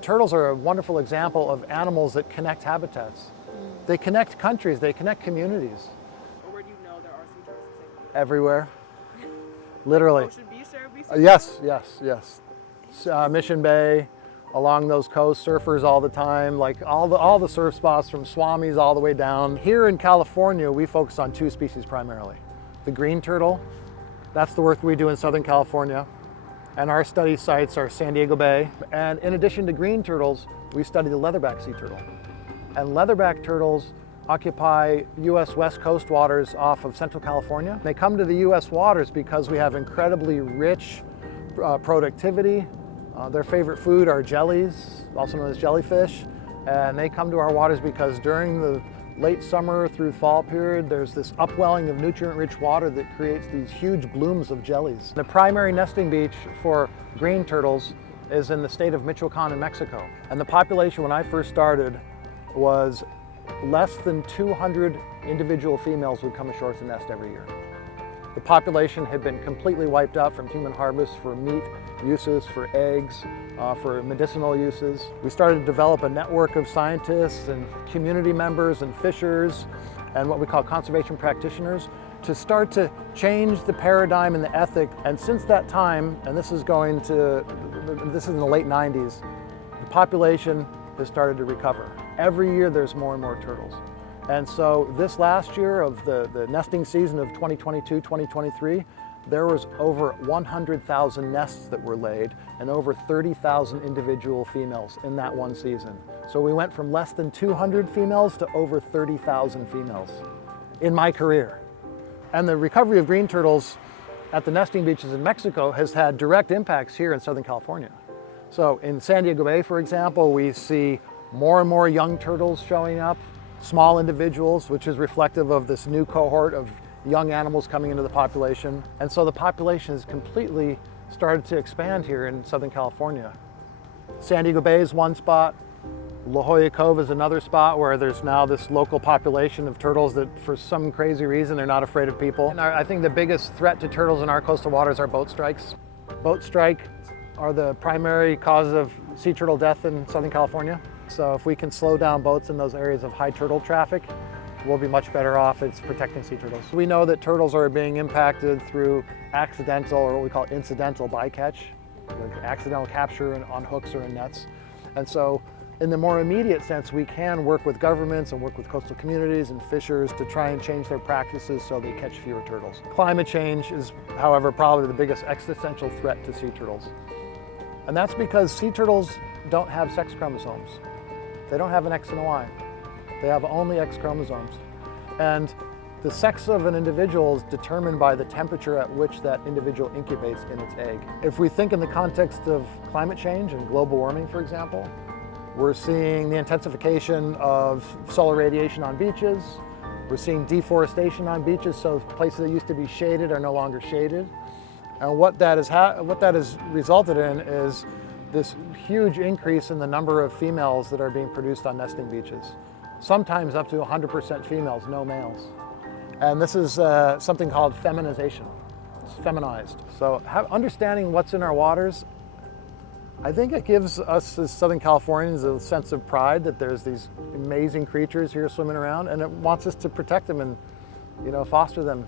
Turtles are a wonderful example of animals that connect habitats. They connect countries, they connect communities. Where do you know there are sea turtles in San Diego? Everywhere, literally. Ocean Beach, there would be sea Yes, yes, yes. Mission Bay, along those coasts, surfers all the time, like all the surf spots from Swamis all the way down. Here in California, we focus on two species primarily. The green turtle, that's the work we do in Southern California. And our study sites are San Diego Bay. And in addition to green turtles, we study the leatherback sea turtle. And leatherback turtles occupy US West Coast waters off of Central California. They come to the US waters because we have incredibly rich productivity. Their favorite food are jellies, also known as jellyfish. And they come to our waters because during the late summer through fall period, there's this upwelling of nutrient-rich water that creates these huge blooms of jellies. The primary nesting beach for green turtles is in the state of Michoacan in Mexico. And the population when I first started was less than 200 individual females would come ashore to nest every year. The population had been completely wiped out from human harvest for meat uses, for eggs, for medicinal uses. We started to develop a network of scientists and community members and fishers and what we call conservation practitioners to start to change the paradigm and the ethic. And since that time, and this is in the late 90s, the population has started to recover. Every year there's more and more turtles. And so this last year of the nesting season of 2022-2023, there was over 100,000 nests that were laid and over 30,000 individual females in that one season. So we went from less than 200 females to over 30,000 females in my career. And the recovery of green turtles at the nesting beaches in Mexico has had direct impacts here in Southern California. So in San Diego Bay, for example, we see more and more young turtles showing up, small individuals, which is reflective of this new cohort of young animals coming into the population. And so the population has completely started to expand here in Southern California. San Diego Bay is one spot. La Jolla Cove is another spot where there's now this local population of turtles that for some crazy reason they're not afraid of people. And I think the biggest threat to turtles in our coastal waters are boat strikes. Boat strikes are the primary cause of sea turtle death in Southern California. So if we can slow down boats in those areas of high turtle traffic, we'll be much better off at protecting sea turtles. We know that turtles are being impacted through accidental or what we call incidental bycatch, like accidental capture on hooks or in nets. And so in the more immediate sense, we can work with governments and work with coastal communities and fishers to try and change their practices so they catch fewer turtles. Climate change is, however, probably the biggest existential threat to sea turtles. And that's because sea turtles don't have sex chromosomes. They don't have an X and a Y. They have only X chromosomes. And the sex of an individual is determined by the temperature at which that individual incubates in its egg. If we think in the context of climate change and global warming, for example, we're seeing the intensification of solar radiation on beaches. We're seeing deforestation on beaches, so places that used to be shaded are no longer shaded. And what that has resulted in is this huge increase in the number of females that are being produced on nesting beaches. Sometimes up to 100% females, no males. And this is something called feminization. It's feminized. So understanding what's in our waters, I think it gives us as Southern Californians a sense of pride that there's these amazing creatures here swimming around, and it wants us to protect them and foster them